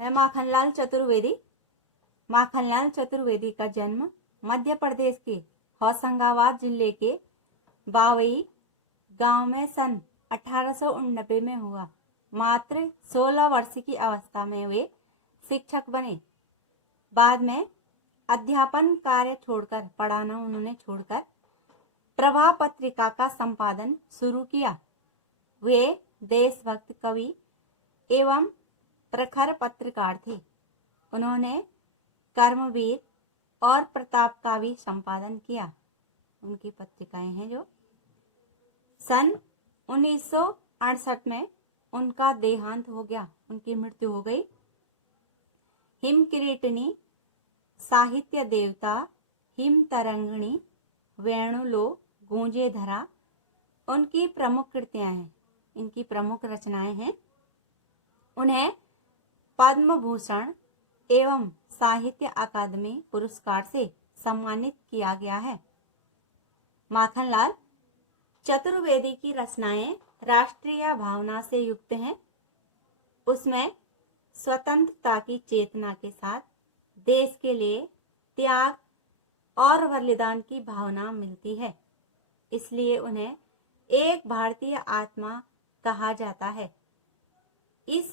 है माखनलाल चतुर्वेदी। माखनलाल चतुर्वेदी का जन्म मध्य प्रदेश के होशंगाबाद जिले के बावई गांव में सन 1889 में हुआ। मात्र 16 वर्ष की अवस्था में वे शिक्षक बने। बाद में अध्यापन कार्य छोड़कर, पढ़ाना उन्होंने छोड़कर प्रभा पत्रिका का संपादन शुरू किया। वे देशभक्त कवि एवं प्रखर पत्रकार थे। उन्होंने कर्मवीर और प्रताप का भी संपादन किया। उनकी पत्रिकाएं हैं जो। सन 1968 में उनका देहांत हो गया, उनकी मृत्यु हो गई। हिम किरीटनी, साहित्य देवता, हिम तरंगिणी, वेणुलो, गूंजे धरा उनकी प्रमुख कृतियां हैं, इनकी प्रमुख रचनाएं हैं। उन्हें पद्म भूषण एवं साहित्य अकादमी पुरस्कार से सम्मानित किया गया है। माखनलाल चतुर्वेदी की रचनाएं राष्ट्रीय भावना से युक्त हैं। उसमें स्वतंत्रता की चेतना के साथ देश के लिए त्याग और बलिदान की भावना मिलती है। इसलिए उन्हें एक भारतीय आत्मा कहा जाता है। इस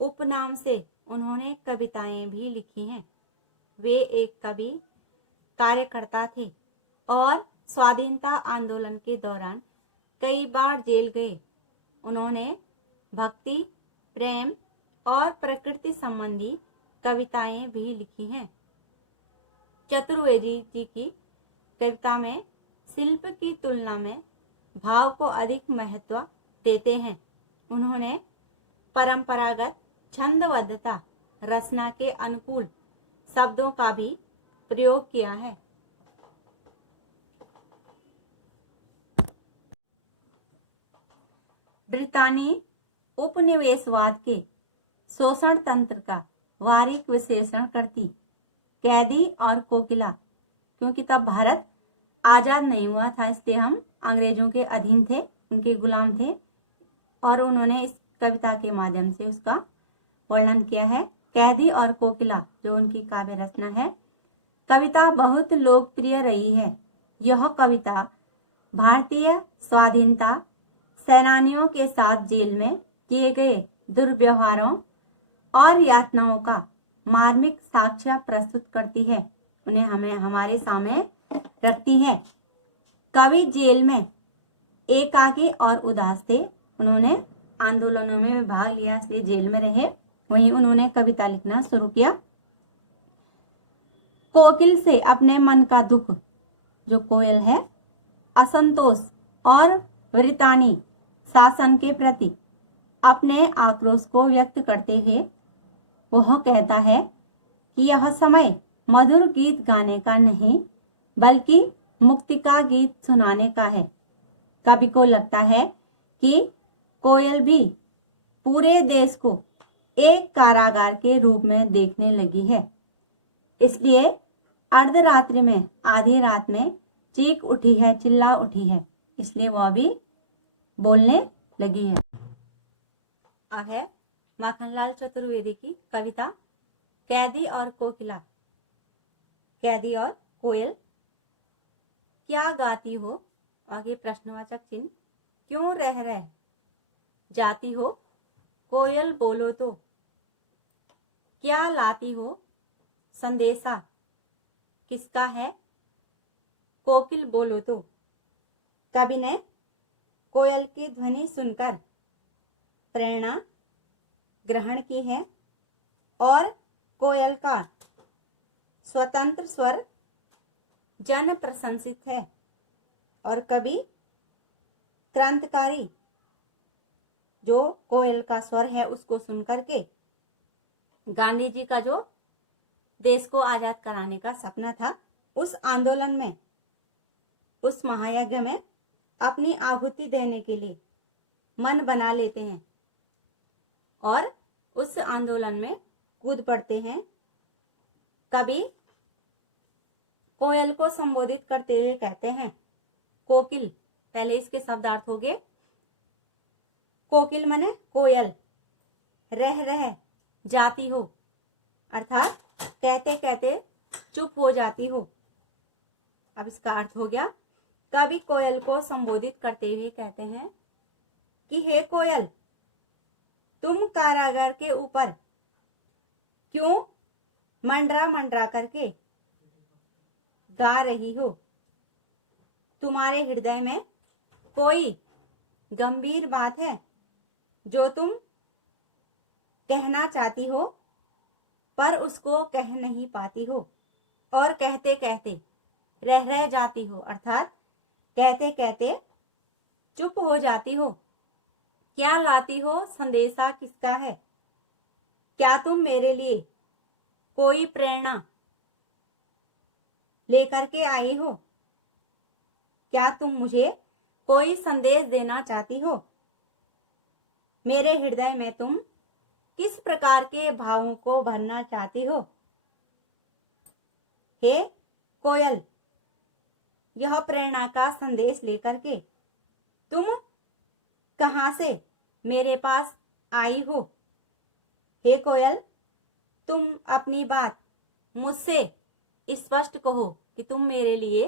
उपनाम से उन्होंने कविताएं भी लिखी हैं। वे एक कवि, कार्यकर्ता थे और स्वाधीनता आंदोलन के दौरान कई बार जेल गए। उन्होंने भक्ति, प्रेम और प्रकृति संबंधी कविताएं भी लिखी हैं। चतुर्वेदी जी की कविता में शिल्प की तुलना में भाव को अधिक महत्व देते हैं। उन्होंने परंपरागत छंदबद्धता, रचना के अनुकूल शब्दों का भी प्रयोग किया है। ब्रितानी उपनिवेशवाद के शोषण तंत्र का बारीक विश्लेषण करती। कैदी और कोकिला, क्योंकि तब भारत आजाद नहीं हुआ था, इसलिए हम अंग्रेजों के अधीन थे, उनके गुलाम थे, और उन्होंने इस कविता के माध्यम से उसका वर्णन किया है। कैदी और कोकिला जो उनकी काव्य रचना है, कविता बहुत लोकप्रिय रही है। यह कविता भारतीय स्वाधीनता सेनानियों के साथ जेल में किए गए दुर्व्यवहारों और यातनाओं का मार्मिक साक्ष्य प्रस्तुत करती है, उन्हें हमें हमारे सामने रखती है। कवि जेल में एकाकी और उदास थे। उन्होंने आंदोलनों में भाग लिया, इसलिए जेल में रहे। वहीं उन्होंने कविता लिखना शुरू किया। कोकिल से अपने मन का दुख, जो कोयल है, असंतोष और ब्रितानी शासन के प्रति अपने आक्रोश को व्यक्त करते हुए वह कहता है कि यह समय मधुर गीत गाने का नहीं, बल्कि मुक्ति का गीत सुनाने का है। कवि को लगता है कि कोयल भी पूरे देश को एक कारागार के रूप में देखने लगी है, इसलिए अर्धरात्रि में, आधी रात में चीख उठी है, चिल्ला उठी है, इसलिए वह भी बोलने लगी है। अब है माखनलाल चतुर्वेदी की कविता कैदी और कोकिला। कैदी और कोयल, क्या गाती हो, आगे प्रश्नवाचक चिन्ह, क्यों रह जाती हो, कोयल बोलो तो, क्या लाती हो, संदेशा किसका है, कोकिल बोलो तो। कवि ने कोयल की ध्वनि सुनकर प्रेरणा ग्रहण की है और कोयल का स्वतंत्र स्वर जन प्रशंसित है, और कवि क्रांतिकारी जो कोयल का स्वर है उसको सुनकर के गांधी जी का जो देश को आजाद कराने का सपना था, उस आंदोलन में, उस महायज्ञ में अपनी आहुति देने के लिए मन बना लेते हैं और उस आंदोलन में कूद पड़ते हैं। कवि कोयल को संबोधित करते हुए कहते हैं, कोकिल, पहले इसके शब्दार्थ हो गए। कोकिल माने कोयल, रह जाती हो, अर्थात कहते कहते चुप हो जाती हो। अब इसका अर्थ हो गया, कवि कोयल को संबोधित करते हुए कहते हैं कि हे कोयल, तुम कारागार के ऊपर क्यों मंडरा मंडरा करके गा रही हो? तुम्हारे हृदय में कोई गंभीर बात है जो तुम कहना चाहती हो पर उसको कह नहीं पाती हो और कहते कहते रह जाती हो, अर्थात कहते कहते चुप हो जाती हो। क्या लाती हो? संदेशा किसका है? क्या तुम मेरे लिए कोई प्रेरणा लेकर के आई हो? क्या तुम मुझे कोई संदेश देना चाहती हो? मेरे हृदय में तुम किस प्रकार के भावों को भरना चाहती हो? हे कोयल, यह प्रेरणा का संदेश लेकर के तुम कहां से मेरे पास आई हो? हे कोयल, तुम अपनी बात मुझसे स्पष्ट कहो कि तुम मेरे लिए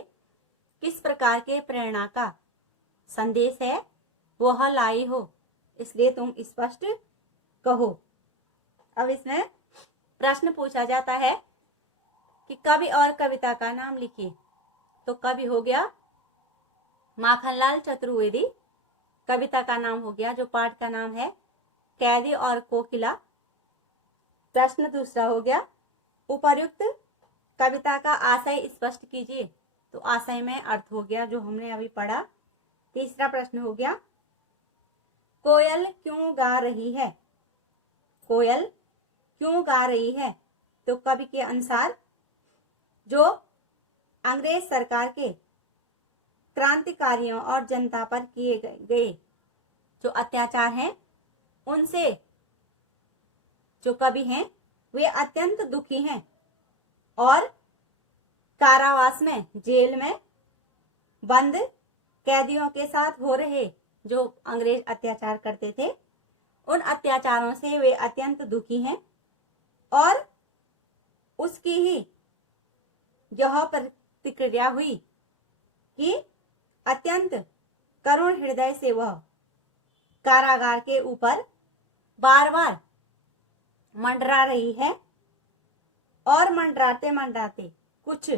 किस प्रकार के प्रेरणा का संदेश है वह लाई हो, इसलिए तुम स्पष्ट कहो। अब इसमें प्रश्न पूछा जाता है कि कवि और कविता का नाम लिखिए। तो कवि हो गया माखनलाल चतुर्वेदी, कविता का नाम हो गया, जो पाठ का नाम है, कैदी और कोकिला। प्रश्न दूसरा हो गया, उपर्युक्त कविता का आशय स्पष्ट कीजिए। तो आशय में अर्थ हो गया जो हमने अभी पढ़ा। तीसरा प्रश्न हो गया, कोयल क्यों गा रही है? कोयल क्यों गा रही है? तो कवि के अनुसार जो अंग्रेज सरकार के क्रांतिकारियों और जनता पर किए गए जो अत्याचार हैं, उनसे जो कवि हैं वे अत्यंत दुखी हैं और कारावास में, जेल में बंद कैदियों के साथ हो रहे जो अंग्रेज अत्याचार करते थे, उन अत्याचारों से वे अत्यंत दुखी हैं और उसकी ही यह प्रतिक्रिया हुई कि अत्यंत करुण हृदय से वह कारागार के ऊपर बार बार मंडरा रही है और मंडराते मंडराते कुछ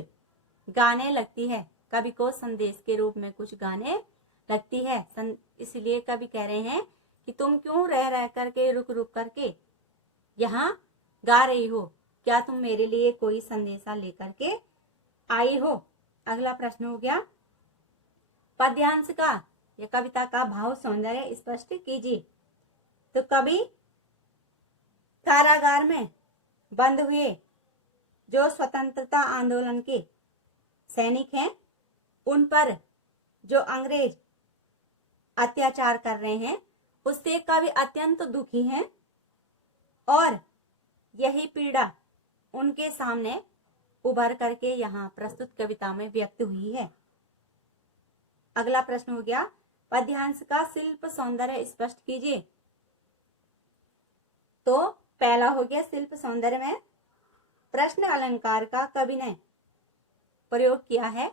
गाने लगती है, कवि को संदेश के रूप में कुछ गाने लगती है। इसलिए कवि कह रहे हैं कि तुम क्यों रह करके रुक रुक करके यहाँ गा रही हो? क्या तुम मेरे लिए कोई संदेशा लेकर के आई हो? अगला प्रश्न हो गया, पद्यांश का या कविता का भाव सौंदर्य स्पष्ट कीजिए। तो कवि कारागार में बंद हुए जो स्वतंत्रता आंदोलन के सैनिक हैं, उन पर जो अंग्रेज अत्याचार कर रहे हैं, उससे कवि अत्यंत दुखी हैं और यही पीड़ा उनके सामने उभर करके यहाँ प्रस्तुत कविता में व्यक्त हुई है। अगला प्रश्न हो गया, पद्यांश का शिल्प सौंदर्य स्पष्ट कीजिए। तो पहला हो गया, शिल्प सौंदर्य में प्रश्न अलंकार का कवि ने प्रयोग किया है।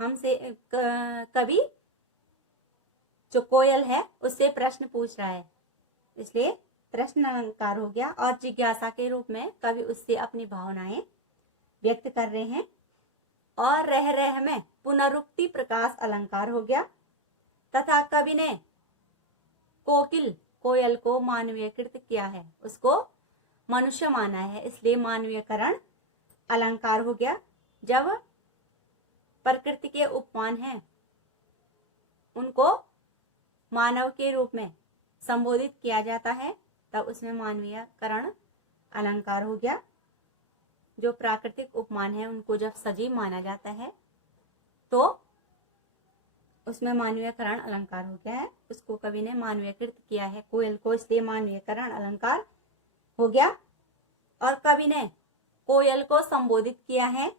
हमसे कवि जो कोयल है उससे प्रश्न पूछ रहा है, इसलिए प्रश्न अलंकार हो गया। और जिज्ञासा के रूप में कवि उससे अपनी भावनाएं व्यक्त कर रहे हैं। और रह में पुनरुक्ति प्रकाश अलंकार हो गया। तथा कवि ने कोयल को मानवीयकृत किया है, उसको मनुष्य माना है, इसलिए मानवीयकरण अलंकार हो गया। जब प्रकृति के उपमान हैं उनको मानव के रूप में संबोधित किया जाता है, तब उसमें मानवीयकरण अलंकार हो गया। जो प्राकृतिक उपमान है उनको जब सजीव माना जाता है तो उसमें मानवीयकरण अलंकार हो गया है, उसको कवि ने मानवीयकृत किया है कोयल को, इसलिए मानवीयकरण अलंकार हो गया। और कवि ने कोयल को संबोधित किया है,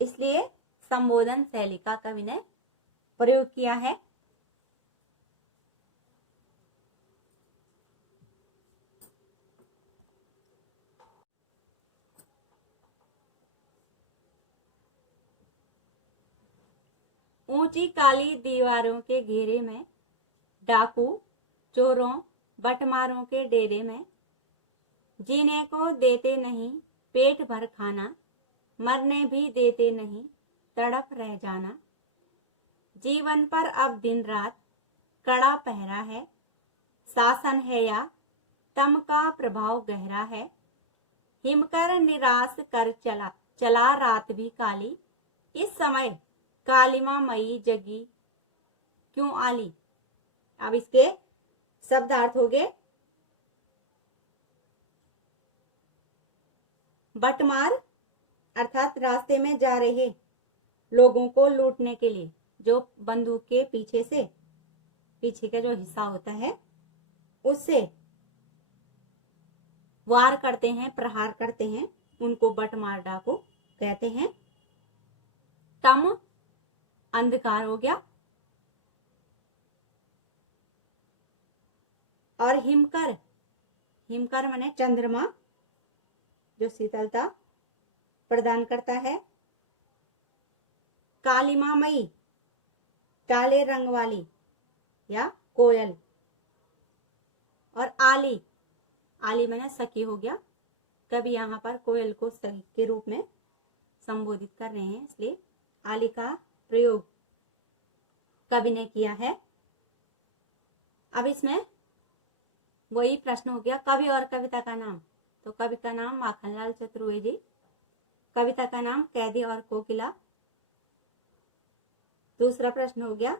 इसलिए संबोधन शैली का कवि ने प्रयोग किया है। ऊंची काली दीवारों के घेरे में, डाकू चोरों बटमारों के डेरे में, जीने को देते नहीं पेट भर खाना, मरने भी देते नहीं तड़प रह जाना। जीवन पर अब दिन रात कड़ा पहरा है, शासन है या तम का प्रभाव गहरा है। हिमकर निराश कर चला रात भी काली, इस समय कालिमा मई जगी क्यों आली। अब इसके शब्दार्थ हो गए। बटमार अर्थात रास्ते में जा रहे लोगों को लूटने के लिए जो बंदूक के पीछे का जो हिस्सा होता है उससे वार करते हैं, प्रहार करते हैं, उनको बटमार डाकू कहते हैं। तम अंधकार हो गया और हिमकर माने चंद्रमा जो शीतलता प्रदान करता है। कालिमा मई काले रंग वाली या कोयल। और आली माने सखी हो गया। कभी यहाँ पर कोयल को सखी के रूप में संबोधित कर रहे हैं, इसलिए आली का प्रयोग कवि ने किया है। अब इसमें वही प्रश्न हो गया, कवि और कविता का नाम। तो कवि का नाम माखनलाल चतुर्वेदी, कविता का नाम कैदी और कोकिला। दूसरा प्रश्न हो गया,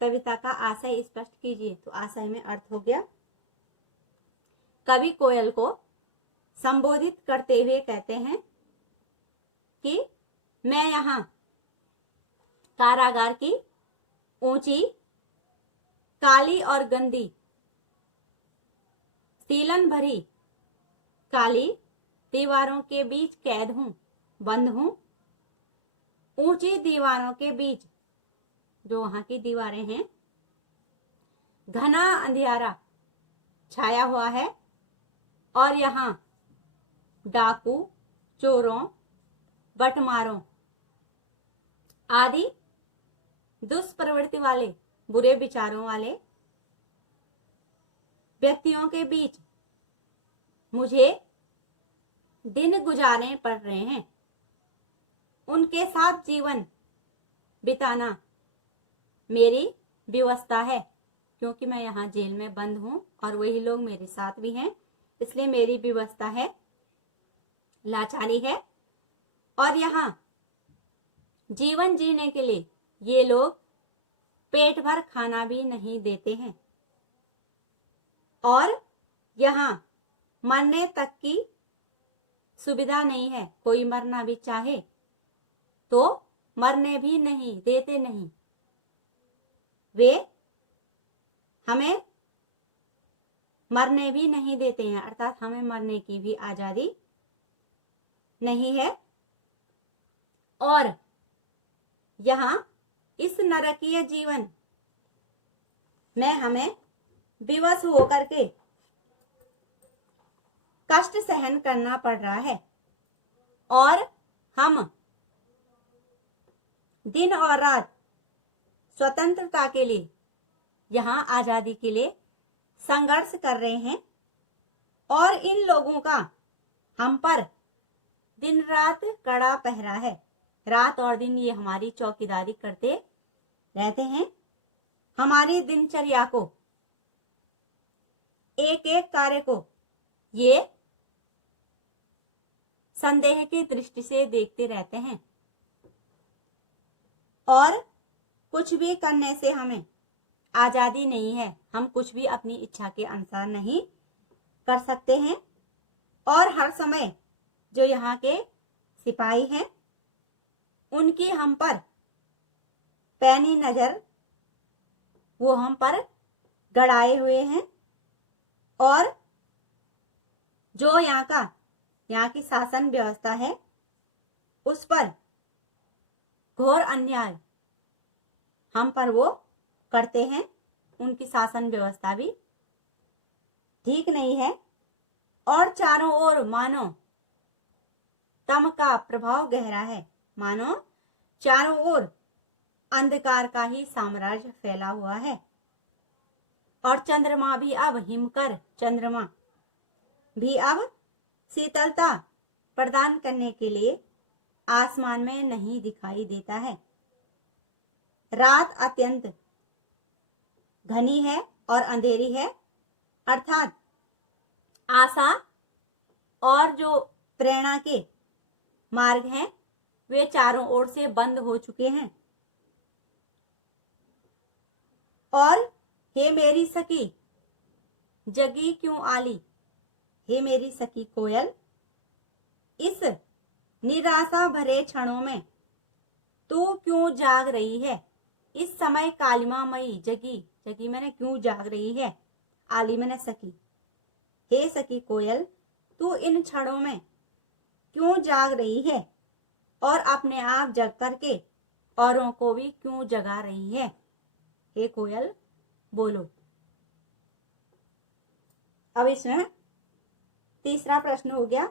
कविता का आशय स्पष्ट कीजिए। तो आशय में अर्थ हो गया, कवि कोयल को संबोधित करते हुए कहते हैं कि मैं यहाँ कारागार की ऊंची काली और गंदी सीलन भरी काली दीवारों के बीच कैद हूं, बंद हूं। ऊंची दीवारों के बीच जो वहां की दीवारें हैं, घना अंधियारा छाया हुआ है और यहाँ डाकू चोरों बटमारों आदि दुष्प्रवृत्ति वाले बुरे विचारों वाले व्यक्तियों के बीच मुझे दिन गुजारने पड़ रहे हैं। उनके साथ जीवन बिताना मेरी व्यवस्था है, क्योंकि मैं यहाँ जेल में बंद हूं और वही लोग मेरे साथ भी हैं, इसलिए मेरी व्यवस्था है, लाचारी है। और यहाँ जीवन जीने के लिए ये लोग पेट भर खाना भी नहीं देते हैं और यहाँ मरने तक की सुविधा नहीं है। कोई मरना भी चाहे तो मरने भी नहीं देते, नहीं, वे हमें मरने भी नहीं देते हैं, अर्थात हमें मरने की भी आजादी नहीं है। और यहाँ इस नरकीय जीवन में हमें विवश होकर के कष्ट सहन करना पड़ रहा है और हम दिन और रात स्वतंत्रता के लिए, यहाँ आजादी के लिए संघर्ष कर रहे हैं। और इन लोगों का हम पर दिन रात कड़ा पहरा है, रात और दिन ये हमारी चौकीदारी करते रहते हैं। हमारी दिनचर्या को, एक एक कार्य को ये संदेह की दृष्टि से देखते रहते हैं और कुछ भी करने से हमें आजादी नहीं है। हम कुछ भी अपनी इच्छा के अनुसार नहीं कर सकते हैं। और हर समय जो यहाँ के सिपाही हैं उनकी हम पर पैनी नजर वो हम पर गड़ाए हुए हैं और जो यहाँ की शासन व्यवस्था है उस पर घोर अन्याय हम पर वो करते हैं। उनकी शासन व्यवस्था भी ठीक नहीं है और चारों ओर मानो तम का प्रभाव गहरा है। मानो चारों ओर अंधकार का ही साम्राज्य फैला हुआ है और चंद्रमा भी अब हिमकर चंद्रमा भी अब शीतलता प्रदान करने के लिए आसमान में नहीं दिखाई देता है। रात अत्यंत घनी है और अंधेरी है, अर्थात आशा और जो प्रेरणा के मार्ग हैं वे चारों ओर से बंद हो चुके हैं। और हे मेरी सखी जगी क्यों आली, हे मेरी सखी कोयल, इस निराशा भरे क्षणों में तू क्यों जाग रही है। इस समय कालिमा मई जगी, जगी मैंने क्यों जाग रही है, आली मैंने सखी। हे सखी कोयल, तू इन क्षणों में क्यों जाग रही है और अपने आप जग करके औरों को भी क्यों जगा रही है। हे कोयल बोलो। अब इसमें तीसरा प्रश्न हो गया,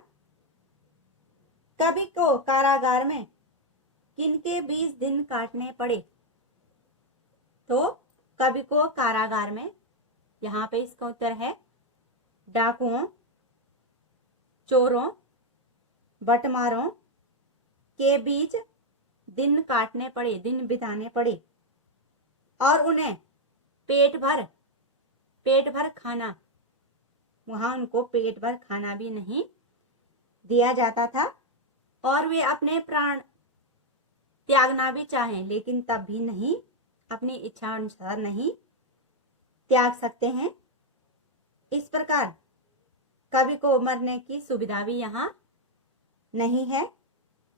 कवि को कारागार में किनके 20 दिन काटने पड़े। तो कवि को कारागार में, यहाँ पे इसका उत्तर है डाकुओं, चोरों, बटमारों के बीच दिन काटने पड़े, दिन बिताने पड़े और उन्हें पेट भर खाना, वहां उनको पेट भर खाना भी नहीं दिया जाता था और वे अपने प्राण त्यागना भी चाहें लेकिन तब भी नहीं, अपनी इच्छा अनुसार नहीं त्याग सकते हैं। इस प्रकार कवि को मरने की सुविधा भी यहाँ नहीं है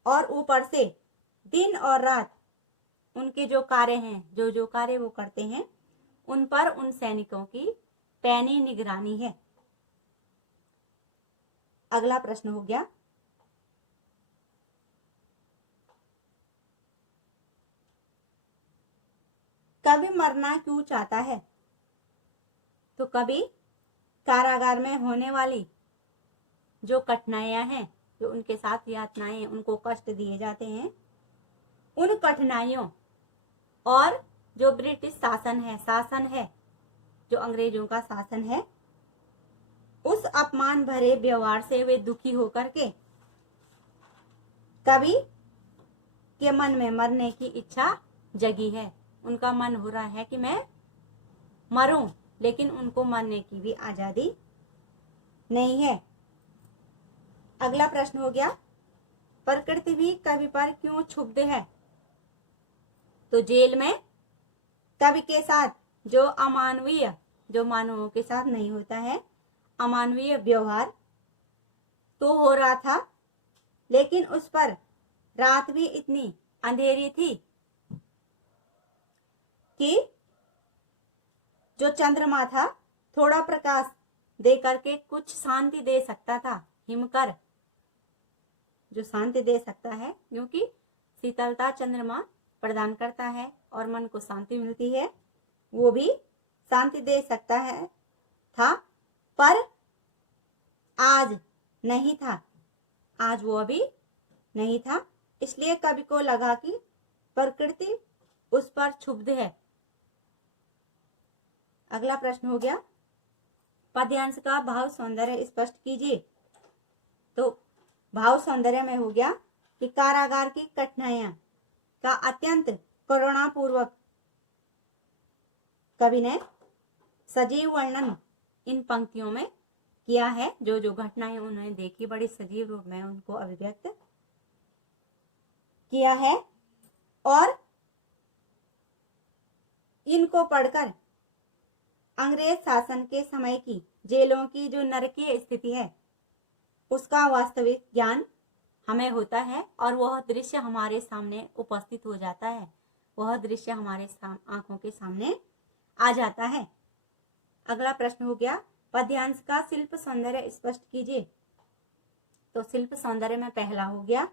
और ऊपर से दिन और रात उनके जो कार्य हैं, जो कार्य वो करते हैं, उन पर उन सैनिकों की पैनी निगरानी है। अगला प्रश्न हो गया, कवि मरना क्यों चाहता है। तो कवि कारागार में होने वाली जो कठिनाइयां हैं, जो उनके साथ यातनाएं, उनको कष्ट दिए जाते हैं, उन कठिनाइयों और जो ब्रिटिश शासन है, जो अंग्रेजों का शासन है, उस अपमान भरे व्यवहार से वे दुखी होकर के कवि के मन में मरने की इच्छा जगी है। उनका मन हो रहा है कि मैं मरूं, लेकिन उनको मरने की भी आजादी नहीं है। अगला प्रश्न हो गया, प्रकृति भी कवि पर क्यों क्षुब्ध है। तो जेल में कवि के साथ जो अमानवीय, जो मानवों के साथ नहीं होता है, अमानवीय व्यवहार तो हो रहा था, लेकिन उस पर रात भी इतनी अंधेरी थी कि जो चंद्रमा था थोड़ा प्रकाश दे करके कुछ शांति दे सकता था। हिमकर जो शांति दे सकता है, क्योंकि शीतलता चंद्रमा प्रदान करता है और मन को शांति मिलती है, वो भी शांति दे सकता है था, पर आज नहीं था, आज वो अभी नहीं था। इसलिए कवि को लगा कि प्रकृति उस पर क्षुब्ध है। अगला प्रश्न हो गया, पद्यांश का भाव सौंदर्य स्पष्ट कीजिए। तो भाव सौंदर्य में हो गया कि कारागार की कठिनाइयां का अत्यंत करुणापूर्वक कवि ने सजीव वर्णन इन पंक्तियों में किया है। जो जो घटनाएं उन्होंने देखी बड़ी सजीव रूप में उनको अभिव्यक्त किया है और इनको पढ़कर अंग्रेज शासन के समय की जेलों की जो नरकीय स्थिति है उसका वास्तविक ज्ञान हमें होता है और वह दृश्य हमारे सामने उपस्थित हो जाता है, वह दृश्य हमारे आंखों के सामने आ जाता है। अगला प्रश्न हो गया, पद्यांश का शिल्प सौंदर्य स्पष्ट कीजिए। तो शिल्प सौंदर्य में पहला हो गया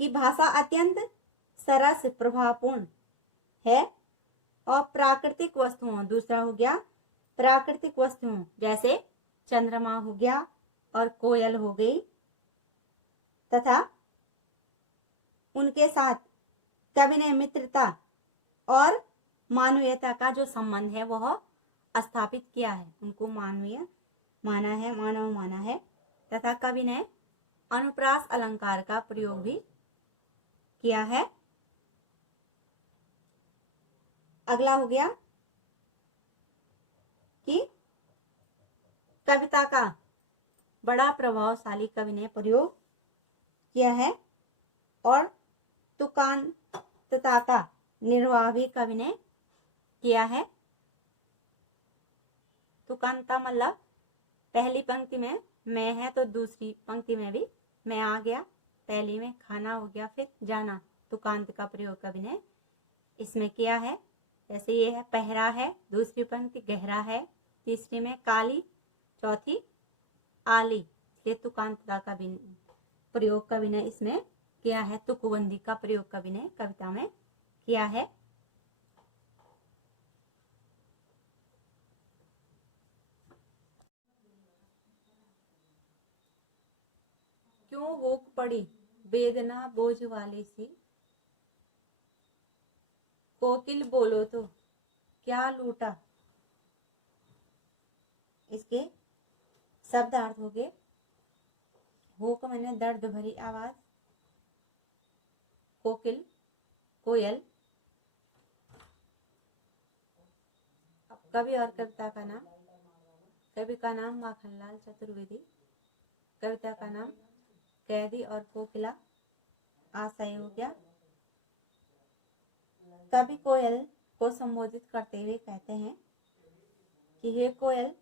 कि भाषा अत्यंत सरस प्रभावपूर्ण है और प्राकृतिक वस्तुओं, दूसरा हो गया प्राकृतिक वस्तुओं जैसे चंद्रमा हो गया और कोयल हो गई तथा उनके साथ कवि ने मित्रता और मानवीयता का जो संबंध है वह स्थापित किया है, उनको मानवीय माना है, मानव माना है, तथा कवि ने अनुप्रास अलंकार का प्रयोग भी किया है। अगला हो गया कि कविता का बड़ा प्रभावशाली कवि ने प्रयोग किया है और तुकांतता का निर्वाह भी कवि ने किया है। तुकांतता मतलब पहली पंक्ति में मैं है तो दूसरी पंक्ति में भी मैं आ गया, पहली में खाना हो गया, फिर जाना। तुकांत का प्रयोग कवि ने इसमें किया है। जैसे ये है पहरा है, दूसरी पंक्ति गहरा है, तीसरी में काली, चौथी आली। ये तुकांतता का भी प्रयोग कवि ने इसमें किया है। तुकबंदी का प्रयोग कवि ने कविता में किया है। क्यों भूख पड़ी वेदना बोझ वाली सी, कोकिल बोलो तो क्या लूटा। इसके शब्दार्थ हो गए, भूख मैंने दर्द भरी आवाज, कोकिल कोयल। कवि और कविता का नाम, कवि का नाम माखनलाल चतुर्वेदी, कविता का नाम कैदी और कोकिला। आशय हो गया, कवि कोयल को संबोधित करते हुए कहते हैं कि हे कोयल,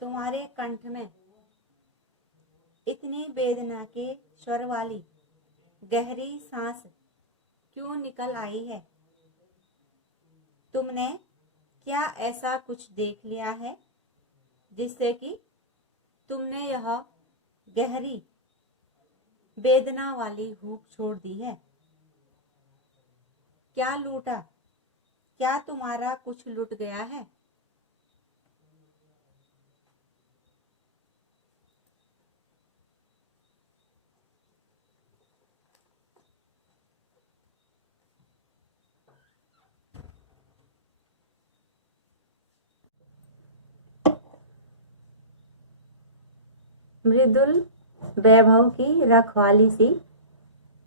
तुम्हारे कंठ में इतनी वेदना के स्वर वाली गहरी सांस क्यों निकल आई है। तुमने क्या ऐसा कुछ देख लिया है जिससे कि तुमने यह गहरी वेदना वाली भूख छोड़ दी है। क्या लूटा, क्या तुम्हारा कुछ लुट गया है। मृदुल वैभव की रखवाली सी,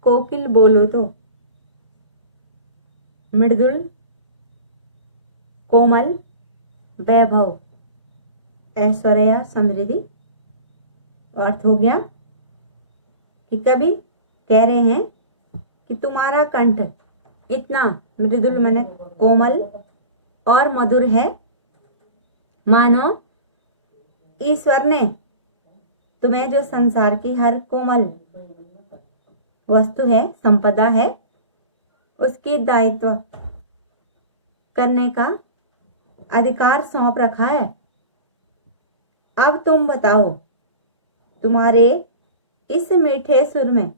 कोकिल बोलो तो। मृदुल कोमल वैभव ऐश्वर्या समृद्धि। अर्थ हो गया कि कवि कह रहे हैं कि तुम्हारा कंठ इतना मृदुल माने कोमल और मधुर है, मानो ईश्वर ने तुम्हें जो संसार की हर कोमल वस्तु है, संपदा है, उसकी दायित्व करने का अधिकार सौंप रखा है। अब तुम बताओ, तुम्हारे इस मीठे सुर में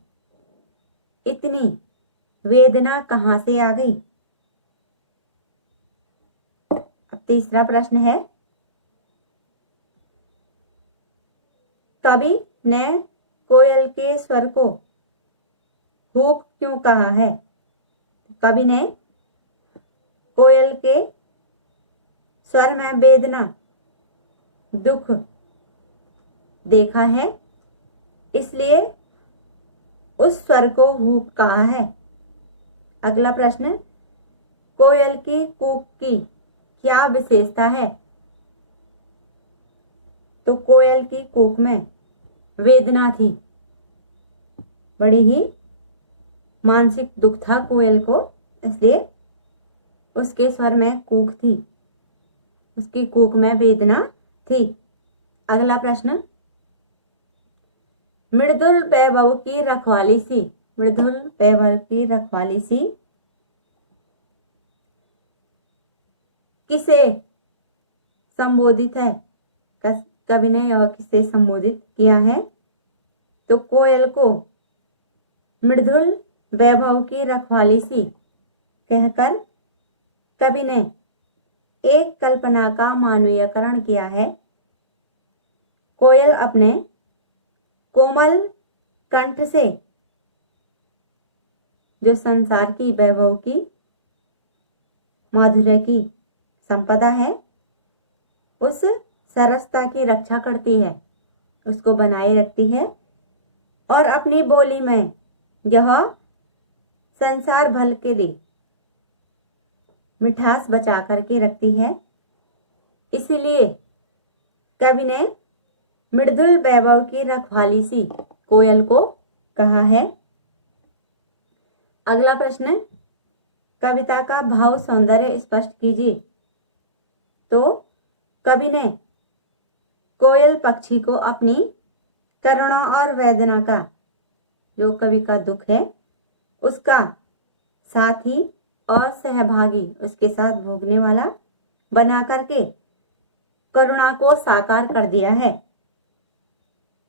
इतनी वेदना कहां से आ गई। अब तीसरा प्रश्न है, कवि ने कोयल के स्वर को हुक क्यों कहा है। कवि ने कोयल के स्वर में वेदना दुख देखा है, इसलिए उस स्वर को हुक कहा है। अगला प्रश्न, कोयल की कूक की क्या विशेषता है। तो कोयल की कूक में वेदना थी, बड़ी ही मानसिक दुख था कोयल को, इसलिए उसके स्वर में कूक थी, उसकी कूक में वेदना थी। अगला प्रश्न, मृदुल वैभव की रखवाली सी, मृदुल वैभव की रखवाली सी किसे संबोधित है। कवि ने यह किसे संबोधित किया है। तो कोयल को मृदुल वैभव की रखवाली सी कहकर कवि ने एक कल्पना का मानवीयकरण किया है। कोयल अपने कोमल कंठ से जो संसार की वैभव की माधुर्य की संपदा है उस सरसता की रक्षा करती है, उसको बनाए रखती है और अपनी बोली में यह संसार भर के लिए मिठास बचा करके रखती है। इसीलिए कवि ने मृदुल वैभव की रखवाली सी कोयल को कहा है। अगला प्रश्न, कविता का भाव सौंदर्य स्पष्ट कीजिए। तो कवि ने कोयल पक्षी को अपनी करुणा और वेदना का, जो कवि का दुख है उसका साथी और सहभागी, उसके साथ भोगने वाला बना करके करुणा को साकार कर दिया है।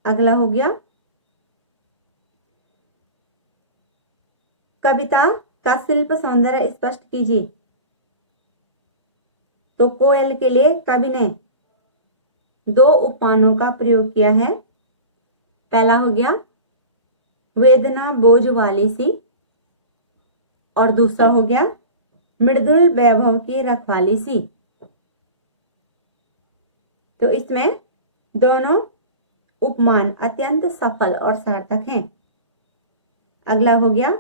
अगला हो गया, कविता का शिल्प सौंदर्य स्पष्ट कीजिए। तो कोयल के लिए कवि ने 2 उपमानों का प्रयोग किया है। पहला हो गया वेदना बोझ वाली सी और दूसरा हो गया मृदुल वैभव की रखवाली सी। तो इसमें दोनों उपमान अत्यंत सफल और सार्थक हैं। अगला हो गया,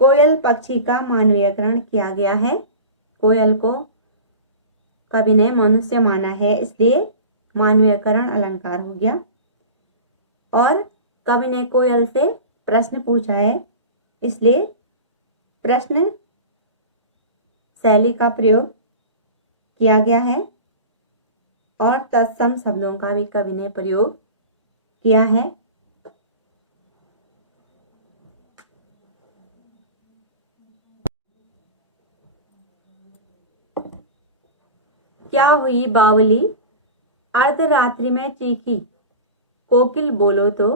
कोयल पक्षी का मानवीयकरण किया गया है। कोयल को कवि ने मनुष्य माना है, इसलिए मानवीयकरण अलंकार हो गया। और कवि ने कोयल से प्रश्न पूछा है, इसलिए प्रश्न शैली का प्रयोग किया गया है और तत्सम शब्दों का भी कवि ने प्रयोग किया है। क्या हुई बावली अर्धरात्रि में चीखी, कोकिल बोलो तो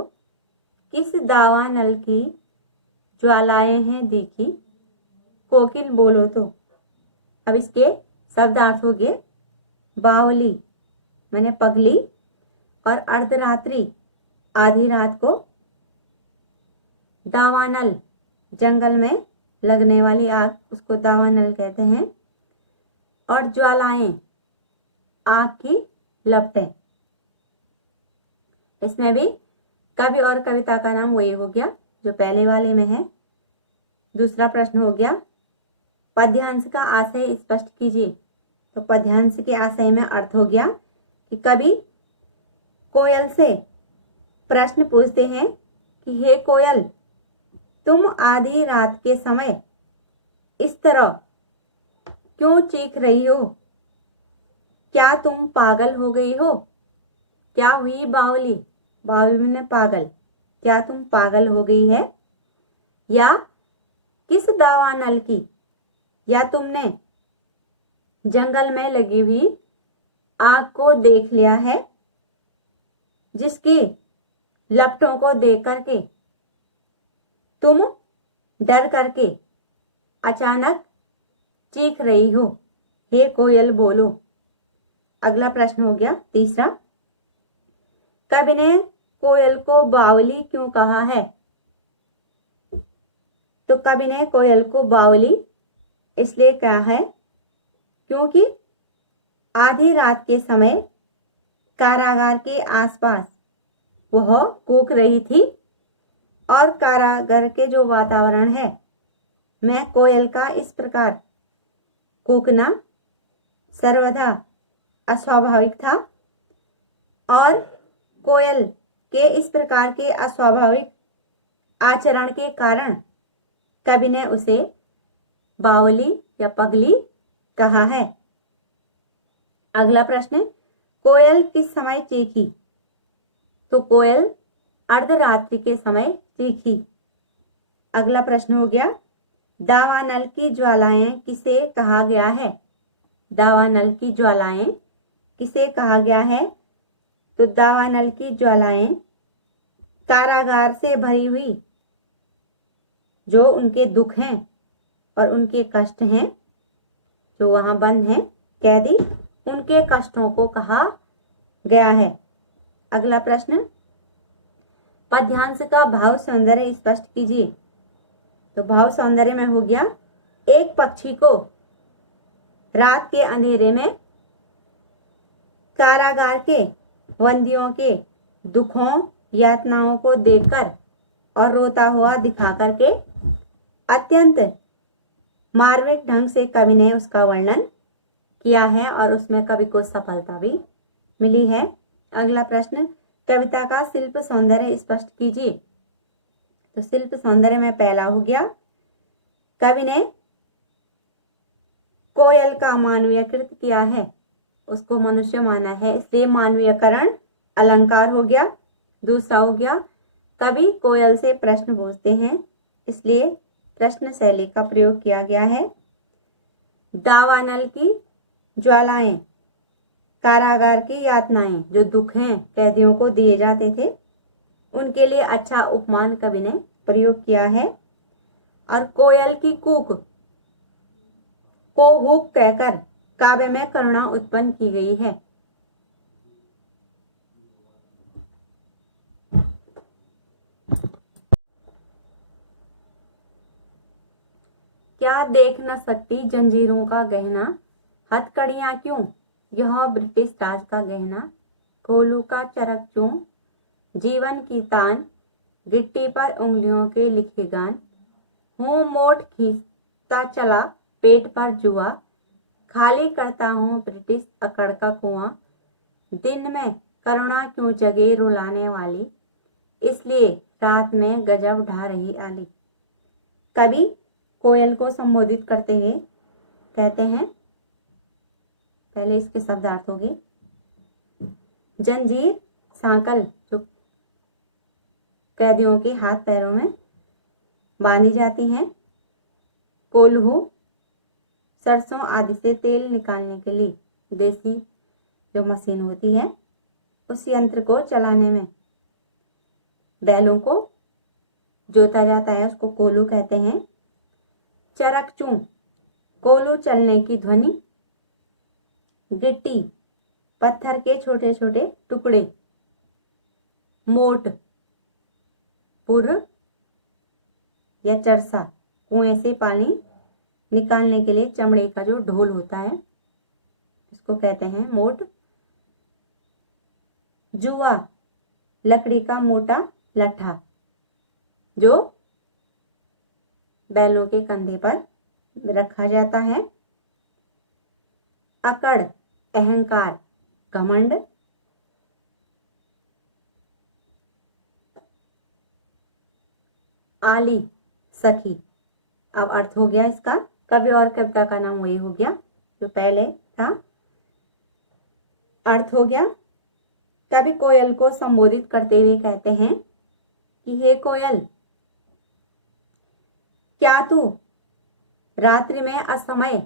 किस दावा नल की ज्वालाएं हैं दिखी। कोकिल बोलो तो, अब इसके शब्दार्थ हो गए, बावली मैंने पगली और अर्धरात्रि आधी रात को, दावानल जंगल में लगने वाली आग, उसको दावानल कहते हैं, और ज्वालाएं आग की लपटें। इसमें भी कवि और कविता का नाम वही हो गया जो पहले वाले में है। दूसरा प्रश्न हो गया, पद्यांश का आशय स्पष्ट कीजिए। तो पद्यांश के आशय में अर्थ हो गया कि कवि कोयल से प्रश्न पूछते हैं कि हे कोयल, तुम आधी रात के समय इस तरह क्यों चीख रही हो? क्या तुम पागल हो गई हो? क्या हुई बावली, बावली ने पागल, क्या तुम पागल हो गई है? या किस दावानल की, या तुमने जंगल में लगी हुई आग को देख लिया है जिसकी लपटों को देख करके तुम डर करके अचानक चीख रही हो। हे कोयल बोलो। अगला प्रश्न हो गया तीसरा, कवि ने कोयल को बावली क्यों कहा है? तो कवि ने कोयल को बावली इसलिए कहा है क्योंकि आधी रात के समय कारागार के आसपास वह कूक रही थी और कारागार के जो वातावरण है में कोयल का इस प्रकार कूकना सर्वथा अस्वाभाविक था और कोयल के इस प्रकार के अस्वाभाविक आचरण के कारण कवि ने उसे बावली या पगली कहा है। अगला प्रश्न, कोयल किस समय चीखी? तो कोयल अर्धरात्रि के समय चीखी। अगला प्रश्न हो गया, दावानल की ज्वालाएं किसे कहा गया है? दावानल की ज्वालाएं किसे कहा गया है? तो दावानल की ज्वालाएं कारागार से भरी हुई जो उनके दुख हैं और उनके कष्ट हैं, जो वहां बंद हैं कैदी, उनके कष्टों को कहा गया है। अगला प्रश्न, पद्यांश का भाव सौंदर्य स्पष्ट कीजिए। तो भाव सौंदर्य में हो गया, एक पक्षी को रात के अंधेरे में कारागार के बंदियों के दुखों यातनाओं को देखकर और रोता हुआ दिखा करके अत्यंत मार्मिक ढंग से कवि ने उसका वर्णन किया है और उसमें कवि को सफलता भी मिली है। अगला प्रश्न, कविता का शिल्प सौंदर्य स्पष्ट कीजिए। तो शिल्प सौंदर्य में पहला हो गया, कवि ने कोयल का मानवीयकृत किया है, उसको मनुष्य माना है, इसलिए मानवीयकरण अलंकार हो गया। दूसरा हो गया, कवि कोयल से प्रश्न पूछते हैं, इसलिए प्रश्न शैली का प्रयोग किया गया है। दावानल की ज्वालाएं, कारागार की यातनाएं, जो दुख हैं कैदियों को दिए जाते थे, उनके लिए अच्छा उपमान कवि ने प्रयोग किया है। और कोयल की कूक को हुक कहकर काव्य में करुणा उत्पन्न की गई है। क्या देख न सकती जंजीरों का गहना, हथकड़ियां क्यों यह ब्रिटिश राज का गहना, कोलू का चरक चूं जीवन की तान, गिट्टी पर उंगलियों के लिखे गान, हूँ मोट खींचता चला पेट पर जुआ, खाली करता हूँ ब्रिटिश अकड़ का कुआं, दिन में करुणा क्यों जगे रुलाने वाली, इसलिए रात में गजब ढा रही आली। कवि कोयल को संबोधित करते हुए कहते हैं, पहले इसके शब्दार्थ होंगे। जंजीर सांकल जो कैदियों के हाथ पैरों में बांधी जाती हैं, कोल्हू सरसों आदि से तेल निकालने के लिए देसी जो मशीन होती है, उस यंत्र को चलाने में बैलों को जोता जाता है, उसको कोल्हू कहते हैं। चरकचू कोल्हू चलने की ध्वनि, गिट्टी पत्थर के छोटे छोटे टुकड़े, मोट पुर या चरसा कुएं से पानी निकालने के लिए चमड़े का जो ढोल होता है, इसको कहते हैं मोट। जुआ लकड़ी का मोटा लट्ठा जो बैलों के कंधे पर रखा जाता है। अकड़ अहंकार घमंड, आली सखी। अब अर्थ हो गया इसका, कवि और कविता का नाम वही हो गया जो पहले था। अर्थ हो गया, कवि कोयल को संबोधित करते हुए कहते हैं कि हे कोयल, क्या तू रात्रि में असमय,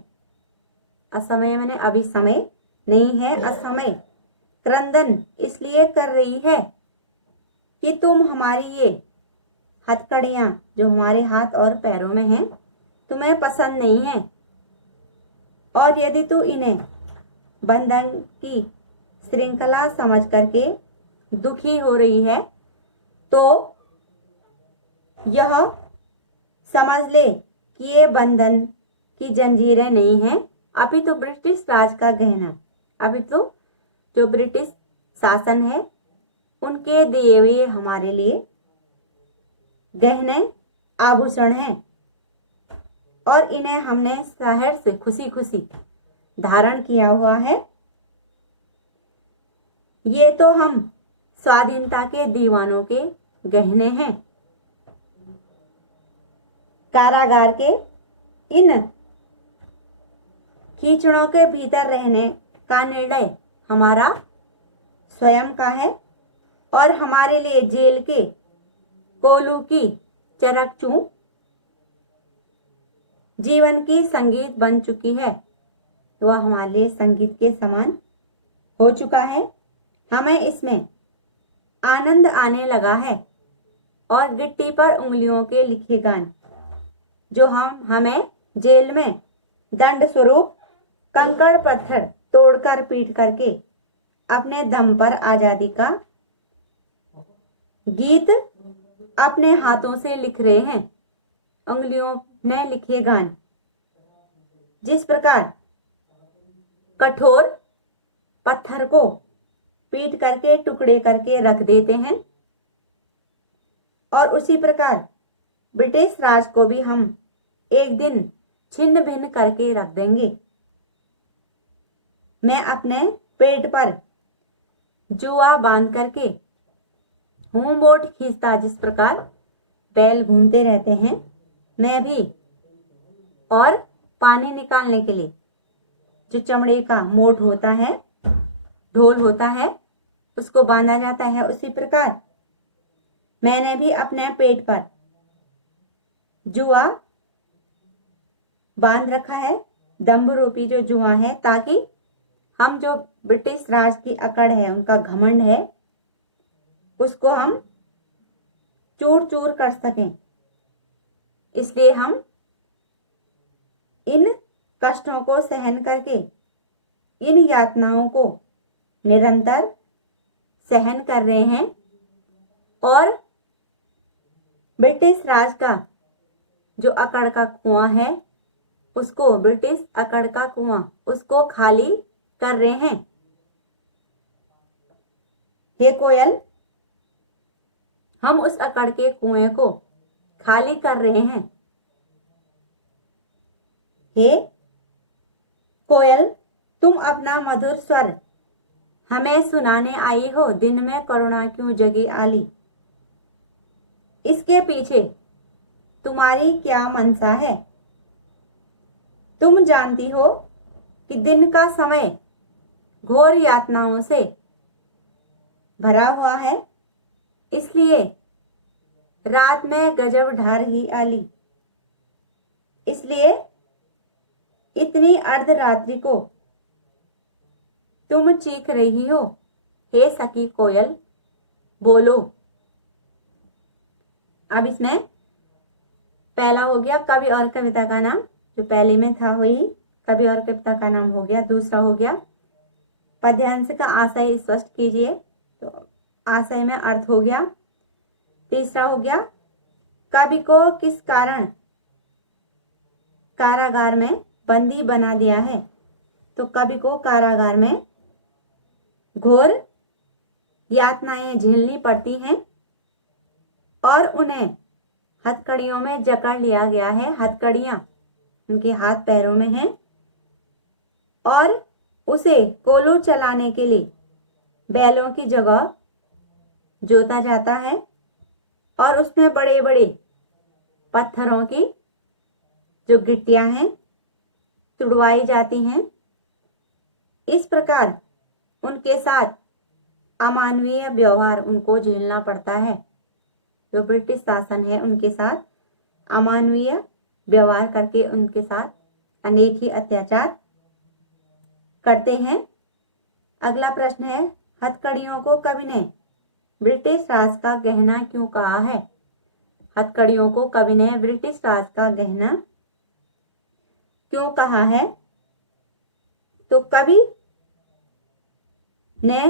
असमय मैंने अभी समय नहीं है, असमय क्रंदन इसलिए कर रही है कि तुम हमारी ये हथकड़ियां जो हमारे हाथ और पैरों में हैं तुम्हें पसंद नहीं है, और यदि तू इन्हें बंधन की श्रृंखला समझ करके दुखी हो रही है तो यह समझ ले कि ये बंधन की जंजीरें नहीं हैं, अभी तो ब्रिटिश राज का गहना, अभी तो जो ब्रिटिश शासन है उनके दिए हुए हमारे लिए गहने आभूषण हैं, और इन्हें हमने शहर से खुशी खुशी धारण किया हुआ है। ये तो हम स्वाधीनता के दीवानों के गहने हैं। कारागार के इन कीचड़ों के भीतर रहने का निर्णय हमारा स्वयं का है, और हमारे लिए जेल के कोलू की चरकचू जीवन की संगीत बन चुकी है, वह हमारे लिए संगीत के समान हो चुका है। हमें इसमें आनंद आने लगा है, और गिट्टी पर उंगलियों के लिखे गान जो हमें जेल में दंड स्वरूप कंकड़ पत्थर तोड़कर पीट करके अपने दम पर आजादी का गीत अपने हाथों से लिख रहे हैं, उंगलियों ने लिखे गान। जिस प्रकार कठोर पत्थर को पीट करके टुकड़े करके रख देते हैं, और उसी प्रकार ब्रिटिश राज को भी हम एक दिन छिन्न भिन्न करके रख देंगे। मैं अपने पेट पर जुआ बांध करके हूं बोट खींचता, जिस प्रकार बैल घूमते रहते हैं, मैं भी, और पानी निकालने के लिए जो चमड़े का मोट होता है, ढोल होता है, उसको बांधा जाता है, उसी प्रकार मैंने भी अपने पेट पर जुआ बांध रखा है, दम्भ रूपी जो जुआ है, ताकि हम जो ब्रिटिश राज की अकड़ है, उनका घमंड है, उसको हम चूर चूर कर सकें। इसलिए हम इन कष्टों को सहन करके, इन यातनाओं को निरंतर सहन कर रहे हैं, और ब्रिटिश राज का जो अकड़ का कुआं है, उसको, ब्रिटिश अकड़ का कुआं, उसको खाली कर रहे हैं। हे कोयल, हम उस अकड़ के कुएं को खाली कर रहे हैं। हे कोयल, तुम अपना मधुर स्वर हमें सुनाने आई हो, दिन में करुणा क्यों जगी आली। इसके पीछे तुम्हारी क्या मनसा है? तुम जानती हो कि दिन का समय घोर यातनाओं से भरा हुआ है, इसलिए रात में गजब ढार ही आली। इसलिए इतनी अर्धरात्रि को तुम चीख रही हो। हे सखी कोयल, बोलो। अब इसमें पहला हो गया कवि और कविता का नाम, जो पहले में था वही कवि और कविता का नाम हो गया। दूसरा हो गया पद्यांश का आशय स्पष्ट कीजिए, तो आशय में अर्थ हो गया। तीसरा हो गया कवि को किस कारण कारागार में बंदी बना दिया है, तो कवि को कारागार में घोर यातनाएं झेलनी पड़ती हैं और उन्हें हथकड़ियों में जकड़ लिया गया है। हथकड़ियां उनके हाथ पैरों में हैं और उसे कोलू चलाने के लिए बैलों की जगह जोता जाता है और उसमें बड़े बड़े पत्थरों की जो गिट्टियां हैं तुड़वाई जाती हैं। इस प्रकार उनके साथ अमानवीय व्यवहार उनको झेलना पड़ता है। जो ब्रिटिश शासन है उनके साथ अमानवीय व्यवहार करके उनके साथ अनेक ही अत्याचार करते हैं। अगला प्रश्न है, हथकड़ियों को कवि ने ब्रिटिश राज का गहना क्यों कहा है? हथकड़ियों को कवि ने ब्रिटिश राज का गहना क्यों कहा है? तो कवि ने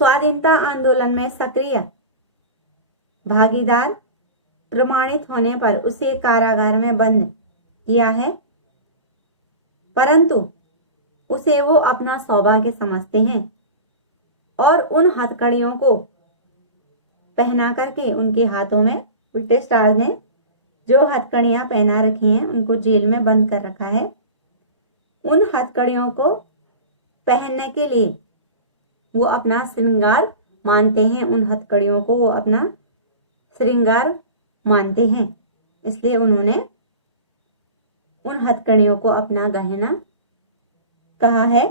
स्वाधीनता आंदोलन में सक्रिय भागीदार प्रमाणित होने पर उसे कारागार में बंद किया है, परंतु उसे वो अपना सौभाग्य समझते हैं और उन हथकड़ियों को पहना करके उनके हाथों में ब्रिटिश राज ने जो हथकड़ियां पहना रखी हैं उनको जेल में बंद कर रखा है। उन हथकड़ियों को पहनने के लिए वो अपना श्रृंगार मानते हैं। उन हथकड़ियों को वो अपना श्रृंगार मानते हैं, इसलिए उन्होंने उन हथकड़ियों को अपना गहना कहा है।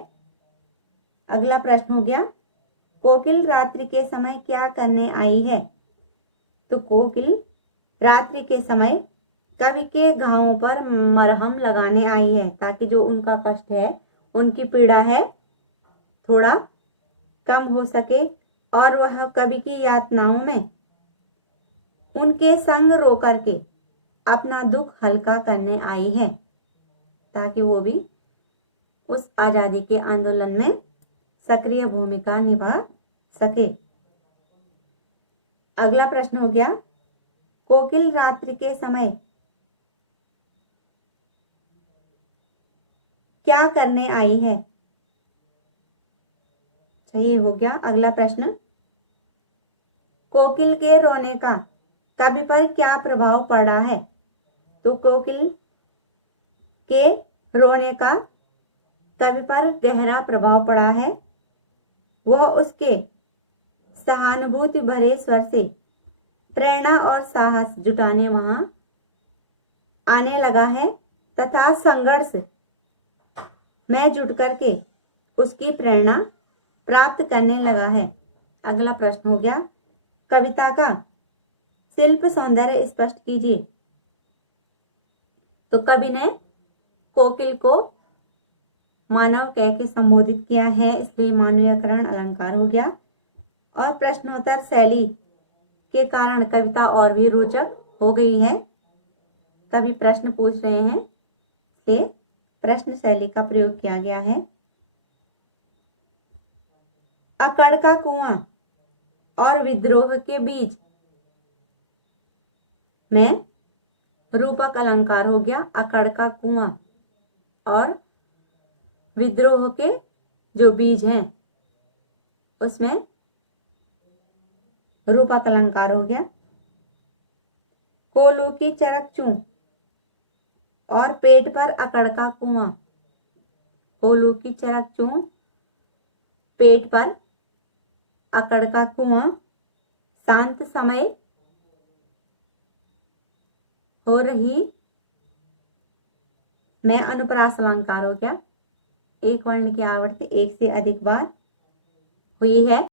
अगला प्रश्न हो गया, कोकिल रात्रि के समय क्या करने आई है? तो कोकिल रात्रि के समय कवि के घावों पर मरहम लगाने आई है, ताकि जो उनका कष्ट है, उनकी पीड़ा है, थोड़ा कम हो सके और वह कवि की यातनाओं में उनके संग रो करके अपना दुख हल्का करने आई है, ताकि वो भी उस आजादी के आंदोलन में सक्रिय भूमिका निभा सके। अगला प्रश्न हो गया, कोकिल रात्रि के समय क्या करने आई है? सही हो गया। अगला प्रश्न, कोकिल के रोने का कवि पर क्या प्रभाव पड़ा है? तो कोकिल के रोने का कवि पर गहरा प्रभाव पड़ा है। वह उसके सहानुभूति भरे स्वर से प्रेरणा और साहस जुटाने वहां आने लगा है तथा संघर्ष में जुट करके उसकी प्रेरणा प्राप्त करने लगा है। अगला प्रश्न हो गया, कविता का शिल्प सौंदर्य स्पष्ट कीजिए। तो कवि ने कोकिल को मानव कह के संबोधित किया है, इसलिए मानवीयकरण अलंकार हो गया। और प्रश्नोत्तर शैली के कारण कविता और भी रोचक हो गई है। कवि प्रश्न पूछ रहे हैं, इसलिए प्रश्न शैली का प्रयोग किया गया है। अकड़ का कुआं और विद्रोह के बीच में रूपक अलंकार हो गया। अकड़ का कुआं और विद्रोह के जो बीज हैं उसमें रूपक अलंकार हो गया। कोल्हू की चरक चूं और पेट पर अकड़ का कुआं। कोल्हू की चरक चूं, पेट पर अकड़ का कुआं, शांत समय हो रही में अनुप्रास अलंकार हो गया। एक वर्ण की आवृत्ति एक से अधिक बार हुई है।